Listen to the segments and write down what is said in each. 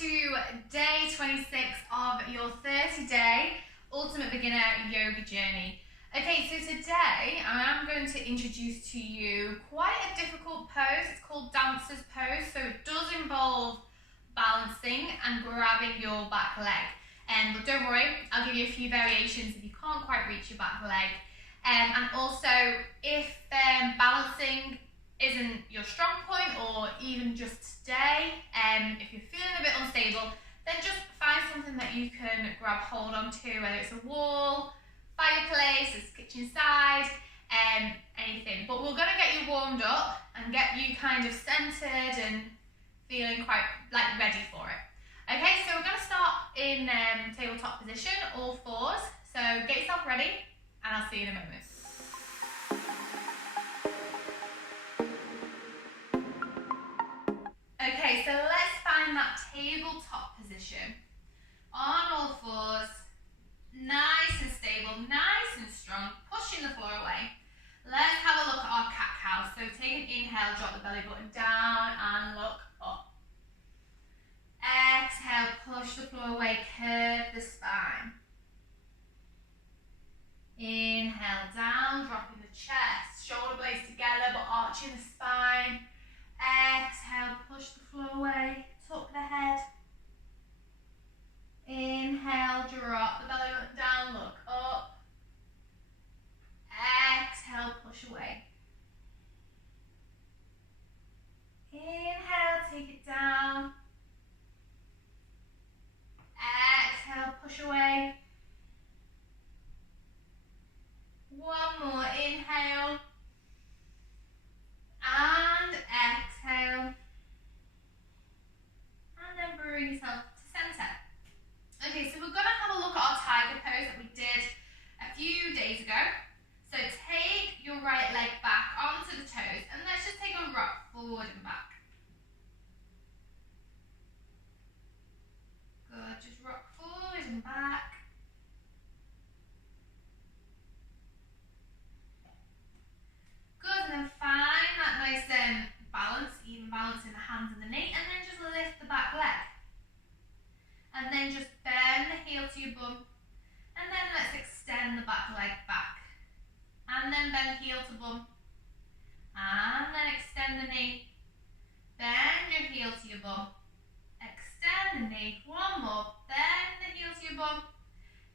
to day 26 of your 30-day Ultimate Beginner Yoga Journey. Okay, so today I am going to introduce to you quite a difficult pose. It's called Dancer's Pose, so it does involve balancing and grabbing your back leg. But don't worry, I'll give you a few variations if you can't quite reach your back leg. And also, if balancing isn't your strong point, or even just today, if you're feeling a bit unstable, then just find something that you can grab hold onto, whether it's a wall, fireplace, a kitchen side, anything. But we're going to get you warmed up and get you kind of centered and feeling quite like ready for it. Okay, so we're going to start in tabletop position, all fours. So get yourself ready, and I'll see you in a moment. Okay, so let's find that tabletop position. On all fours, nice and stable, nice and strong, pushing the floor away. Let's have a look at our cat-cow. So take an inhale, drop the belly button down and look up. Exhale, push the floor away, curve the spine. Inhale, down, dropping the chest, shoulder blades together but arching the spine. Exhale, push the floor away, tuck the head. Inhale, drop the belly button down, look up. Exhale, push away. Inhale, take it down. Exhale, push away. One more, inhale. And exhale. And then bring yourself to center. Okay, so we're going to have a look at our tiger pose that we did a few days ago. So take your right leg back onto the toes and let's just take a rock forward and back. Good, just rock forward and back. Good, and then find that nice balance, even balance in the hands and the knee, and then just lift the back leg. And then just bend the heel to your bum, and then let's extend the back leg back. And then bend heel to bum, and then extend the knee. Bend your heel to your bum, extend the knee. One more, bend the heel to your bum,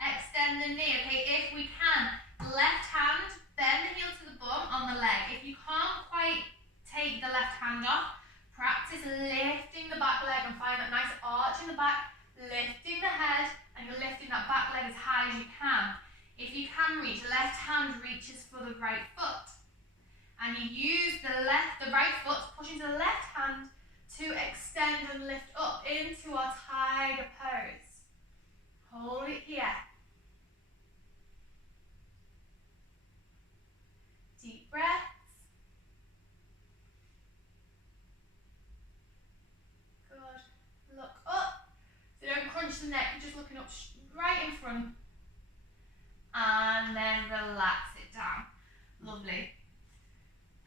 extend the knee. Okay, if we can, left hand, bend the heel to the bum on the leg. If you can't quite take the left hand off, practice lifting the back leg and find that nice arch in the back, lifting the head, and you're lifting that back leg as high as you can. If you can reach, left hand reaches for the right foot. And you use the right foot, pushing to the left hand to extend and lift up into our tiger pose. Hold it here. Deep breaths. Good. Look up. So don't crunch the neck, you're just looking up right in front. And then relax it down. Lovely.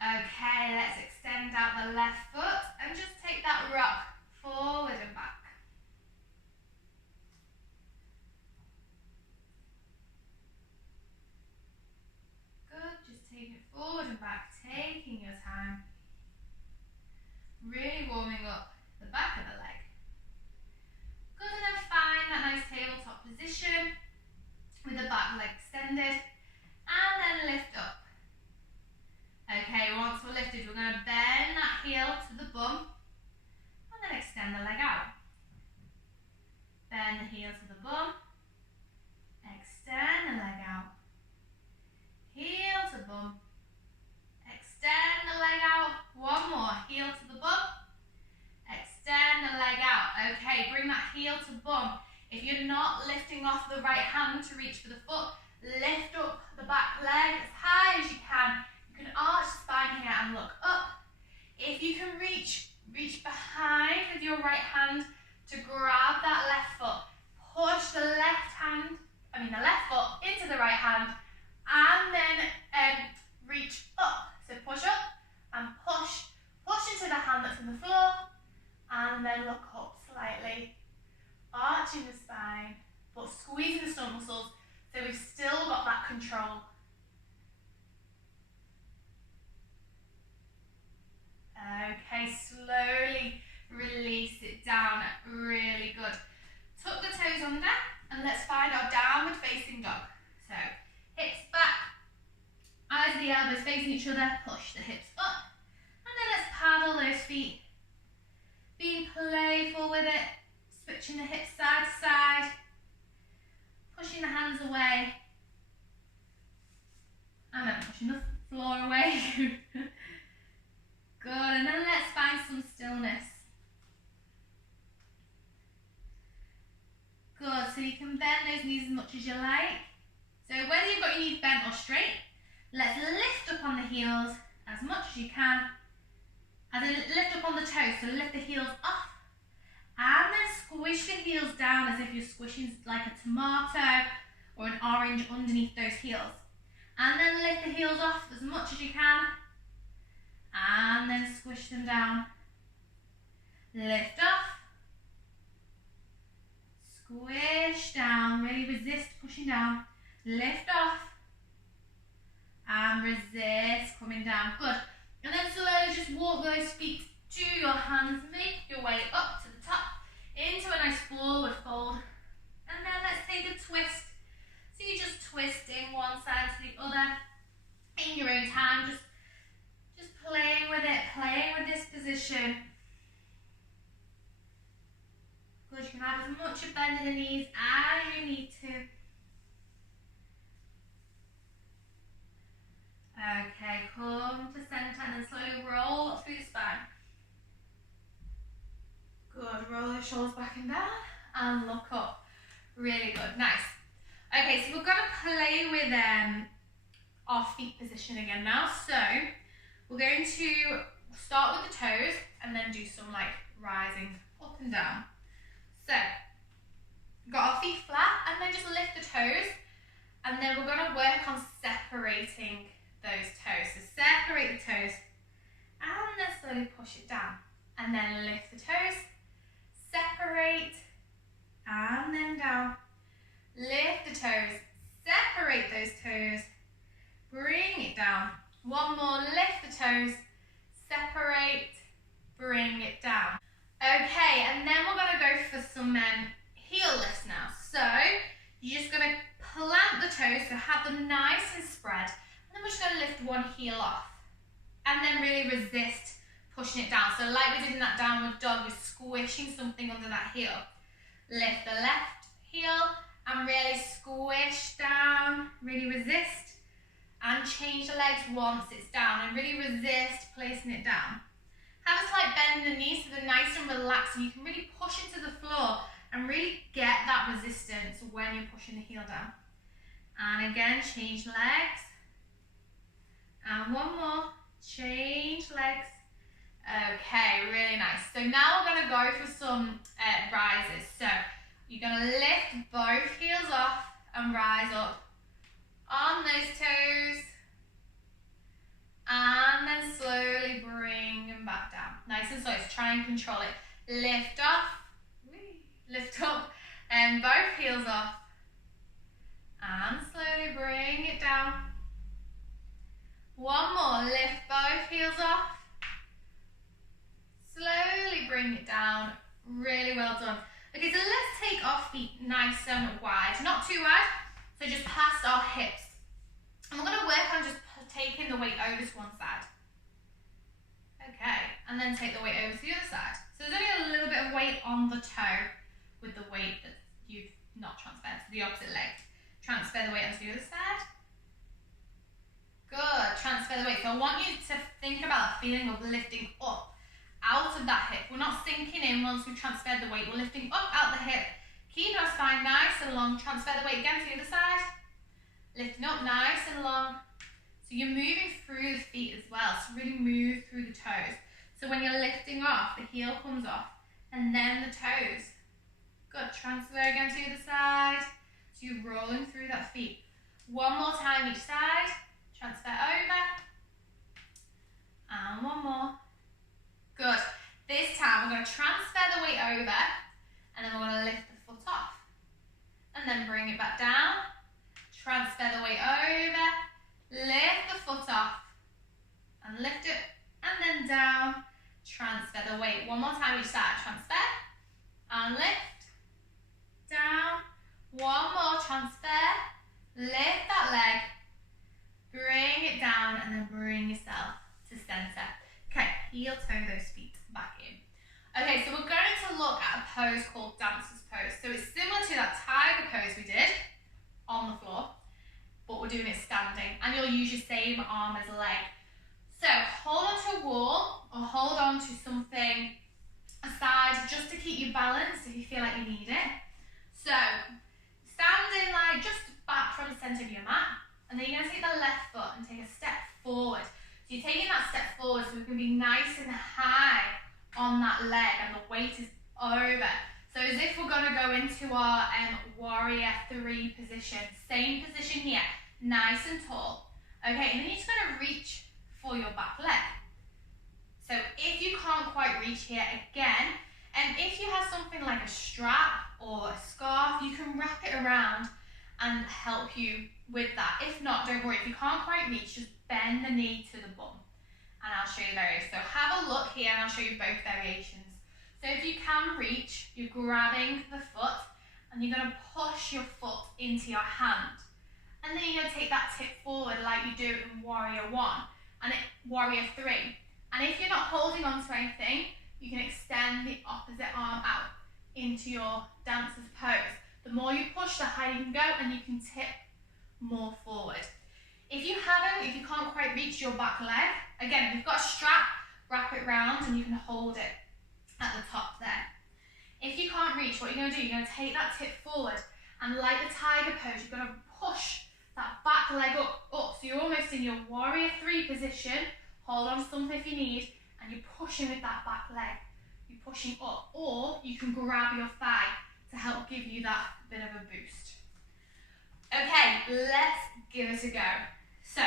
Okay, let's extend out the left foot and just take that rock forward and back. Good, just take it forward and back, taking your time. Really warming up the back of the leg. Good, and then find that nice tabletop position with the back leg extended, and then lift up. Okay, once we're lifted, we're going to bend that heel to the bum, and then extend the leg out. Bend the heel to the bum, extend the leg out. Heel to bum, extend the leg out. One more, heel to the bum, extend the leg out. Okay, bring that heel to bum. If you're not lifting off the right hand to reach for the foot, lift up the back leg as high as you can. You can arch the spine here and look up. If you can reach behind with your right hand to grab that left foot. Push the left foot into the right hand, and then reach up. So push up and push into the hand that's on the floor, and then look up slightly. arching the spine, but squeezing the stomach muscles so we've still got that control. Okay, slowly release it down, really good. Tuck the toes under and let's find our downward facing dog. So, hips back, eyes of the elbows facing each other, push the hips up, and then let's paddle those feet. Being playful with it, switching the hips side to side, pushing the hands away, and then pushing the floor away. Good, and then let's find some stillness. Good, so you can bend those knees as much as you like. So whether you've got your knees bent or straight, let's lift up on the heels as much as you can. As in lift up on the toes, so lift the heels up. And then squish the heels down as if you're squishing like a tomato or an orange underneath those heels. And then lift the heels off as much as you can. And then squish them down. Lift off. Squish down, really resist pushing down. Lift off. And resist coming down. Good. And then slowly just walk those feet to your hands. Make your way up to the top. Into a nice forward fold. And then let's take a twist. So you're just twisting one side to the other. In your own time, just playing with it, playing with this position. Good, you can have as much of bend in the knees as you need to. Okay, come to centre and then slowly roll up through the spine. Good, roll the shoulders back and down and look up. Really good, nice. Okay, so we're going to play with our feet position again now. So we're going to start with the toes and then do some like rising up and down. So, got our feet flat and then just lift the toes, and then we're going to work on separating those toes. So separate the toes and then slowly push it down, and then lift the toes, separate and then down. Lift the toes, separate those toes, bring it down. One more, lift the toes, separate, bring it down. Okay, and then we're going to go for some heel lifts now. So you're just going to plant the toes, so have them nice and spread. And then we're just going to lift one heel off. And then really resist pushing it down. So like we did in that downward dog, we're squishing something under that heel. Lift the left heel and really squish down, really resist. And change the legs once it's down and really resist placing it down. Have a slight bend in the knees so they're nice and relaxed, and you can really push into the floor and really get that resistance when you're pushing the heel down. And again, change legs. And one more, change legs. Okay, really nice. So now we're going to go for some rises. So you're going to lift both heels off and rise up on those toes. And then slowly bring them back down. Nice and slow, so try and control it. Lift off, lift up, and both heels off. And slowly bring it down. One more, lift both heels off. Slowly bring it down. Really well done. Okay, so let's take our feet nice and wide, not too wide, so just past our hips. And we're going to work on just taking the weight over to one side. Okay, and then take the weight over to the other side. So there's only a little bit of weight on the toe with the weight that you've not transferred to the opposite leg. Transfer the weight onto the other side. Good, transfer the weight. So I want you to think about the feeling of lifting up out of that hip. We're not sinking in once we've transferred the weight. We're lifting up out the hip. Keep our spine nice and long. Transfer the weight again to the other side. Lifting up nice and long. So you're moving through the feet as well. So really move through the toes. So when you're lifting off, the heel comes off and then the toes. Good. Transfer again to the other side. So you're rolling through that feet. One more time each side. Transfer over. And one more. Good. This time we're going to transfer the weight over and then we're going to lift the and then bring it back down. Transfer the weight over, lift the foot off, and lift it, and then down. Transfer the weight. One more time each side. Transfer, and lift, down. One more, transfer, lift that leg, bring it down, and then bring yourself to center. Okay, heel toe those feet back in. Okay, so we're going to look at a pose called dancer's pose. So it's similar to that tiger pose we did on the floor, but we're doing it standing, and you'll use your same arm as a leg. So hold on to a wall or hold on to something aside just to keep you balanced if you feel like you need it. So standing like just back from the center of your mat, and then you're going to take the left foot and take a step forward. So you're taking that step forward so we can be nice and high on that leg and the weight is over. So as if we're going to go into our warrior 3 position. Same position here, nice and tall. Okay, and then you're just going to reach for your back leg. So if you can't quite reach here again, and if you have something like a strap or a scarf, you can wrap it around and help you with that. If not, don't worry. If you can't quite reach, just bend the knee to the bum. And I'll show you various. So have a look here and I'll show you both variations. So if you can reach, you're grabbing the foot and you're going to push your foot into your hand. And then you're going to take that tip forward like you do in Warrior 1 and Warrior 3. And if you're not holding on to anything, you can extend the opposite arm out into your dancer's pose. The more you push, the higher you can go and you can tip more forward. If you can't quite reach your back leg, again, if you've got a strap, wrap it round and you can hold it at the top there. If you can't reach, what you're going to do, you're going to take that tip forward and like the tiger pose, you're going to push that back leg up. So you're almost in your Warrior 3 position. Hold on to something if you need, and you're pushing with that back leg. You're pushing up, or you can grab your thigh to help give you that bit of a boost. Okay, let's give it a go. So,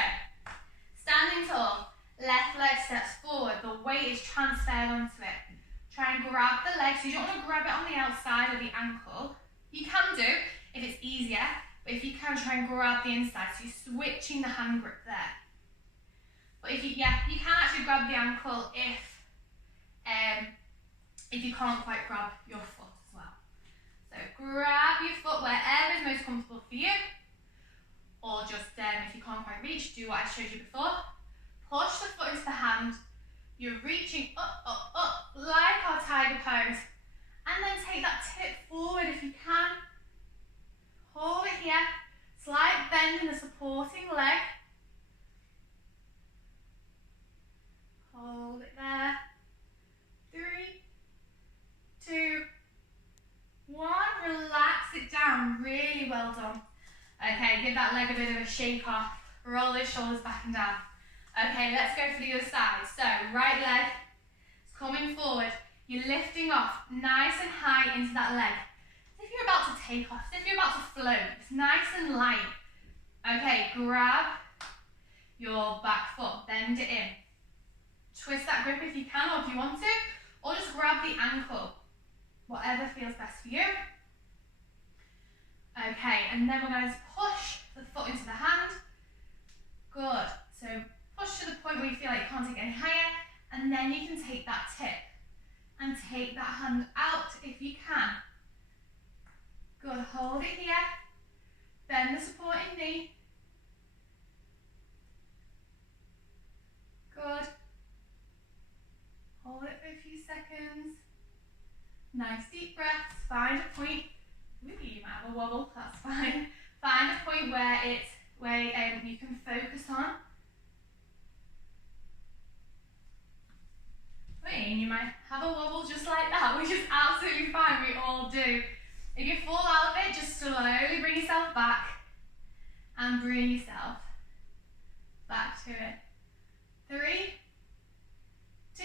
standing tall, left leg steps forward, the weight is transferred onto it. Try and grab the leg, so you don't want to grab it on the outside of the ankle. You can do, if it's easier, but if you can, try and grab the inside, so you're switching the hand grip there. But if you can actually grab the ankle if you can't quite grab your foot as well. So grab your foot wherever is most comfortable for you, or just if you can't quite reach, do what I showed you before. Push the foot into the hand. You're reaching up, up, up, like our tiger pose, and then take that tip forward if you can. Hold it here. Slight bend in the supporting leg. Hold it there. 3, 2, 1. Relax it down. Really well done. Okay, give that leg a bit of a shake off. Roll those shoulders back and down. Okay, let's go for the other side. So, right leg is coming forward. You're lifting off nice and high into that leg. As if you're about to take off, as if you're about to float. It's nice and light. Okay, grab your back foot, bend it in. Twist that grip if you can or if you want to, or just grab the ankle. Whatever feels best for you. Okay, and then we're going to push the foot into the hand. Good. So push to the point where you feel like you can't take it any higher, and then you can take that tip and take that hand out if you can. Good. Hold it here. Bend the supporting knee. Good. Hold it for a few seconds. Nice deep breaths. Find a point. Ooh, you might have a wobble. That's fine. Find a point where you can focus on. And you might have a wobble just like that, which is absolutely fine. We all do. If you fall out of it, just slowly bring yourself back and bring yourself back to it. 3, 2,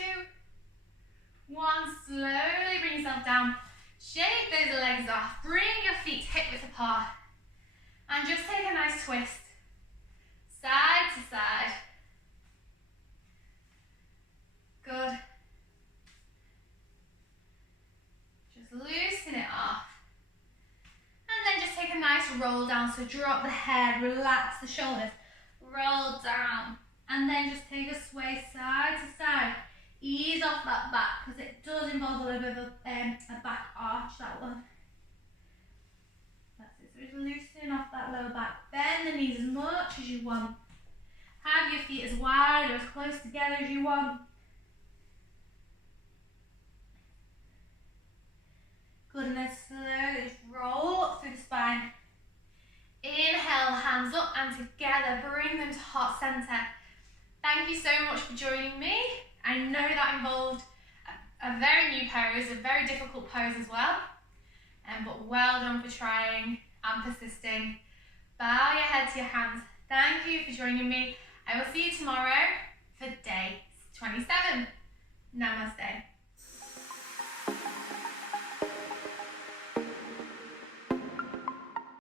1. Slowly bring yourself down. Shake those legs off. Bring your feet hip width apart. And just take a nice twist. Side to side. Good. Just loosen it off. And then just take a nice roll down. So drop the head, relax the shoulders, roll down, and then just take a sway side to side. Ease off that back, because it does involve a little bit of a back arch, that one. That's it, so just loosening off that lower back. Bend the knees as much as you want. Have your feet as wide or as close together as you want. Good, and then slowly just roll up through the spine. Inhale, hands up, and together, bring them to heart center. Thank you so much for joining me. I know that involved a very new pose, a very difficult pose as well. But well done for trying and persisting. Bow your head to your hands. Thank you for joining me. I will see you tomorrow for day 27. Namaste.